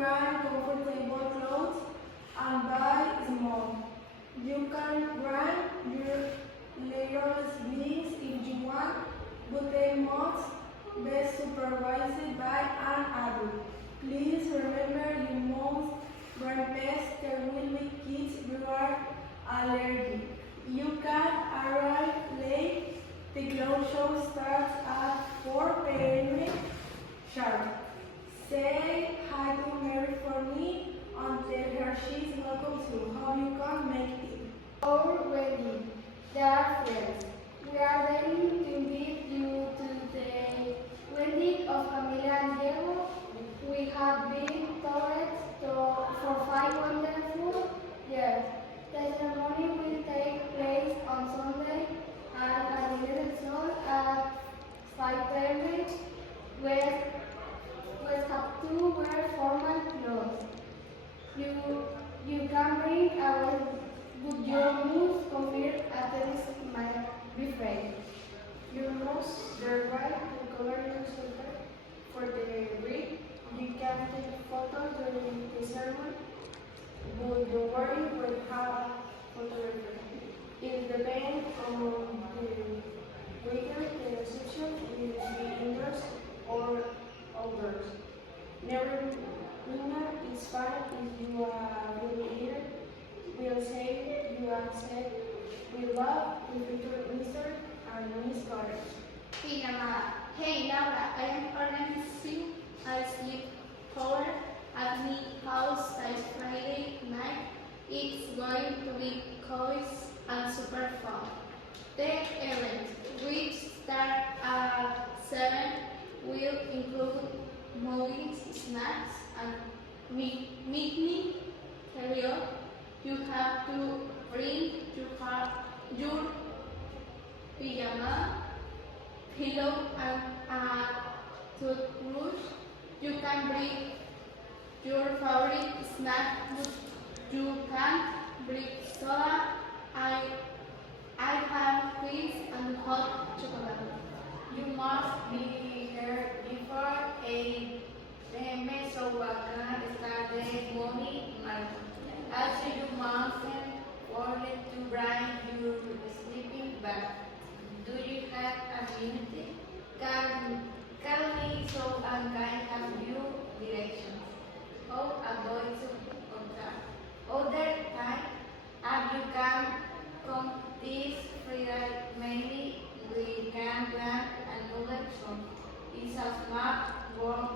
brand comfortable clothes and buy small. You can brand your little beings if you want, but they must be supervised by an adult. Please remember you must brand pests. There will be kids who are allergic. You can arrive late. The clothes show starts at 4 p.m. sharp. Say hi to Mary for me and tell her she's welcome to. How you can make it. Our wedding, dear friends, we are ready to invite you to the wedding of Camila and Diego. We have been together for 5 wonderful years. The ceremony will take place on Sunday at 11 at 5 p.m. We have to wear formal clothes. You can bring a but your must confirm attendance might be friend. You must arrive to cover yourself for the ring. You can take photos during the ceremony, but don't worry, we'll have a photographer. It depends on the weather. The reception will be indoors or outdoors. Never mind, it's fine if you are really here. We'll say you have said we love the future Mr. and Miss Carter. Pijamada. Hey Laura, I am organizing a sleepover at my house this Friday night. It's going to be cozy and super fun. The event, which starts at 7, will include movies, snacks, and mini karaoke. You have to bring your pajama, pillow, and a toothbrush. You can bring your favorite snack. You can bring soda. I have cookies and hot chocolate. You must be here before 8 p.m. so we can start the morning marathon. Also, you mustn't forget to bring your sleeping bag. Do you have a minute? Call me so I can have you directions. How about contact? Other time, if you can come this Friday, maybe we can plan another song. It's a smart work,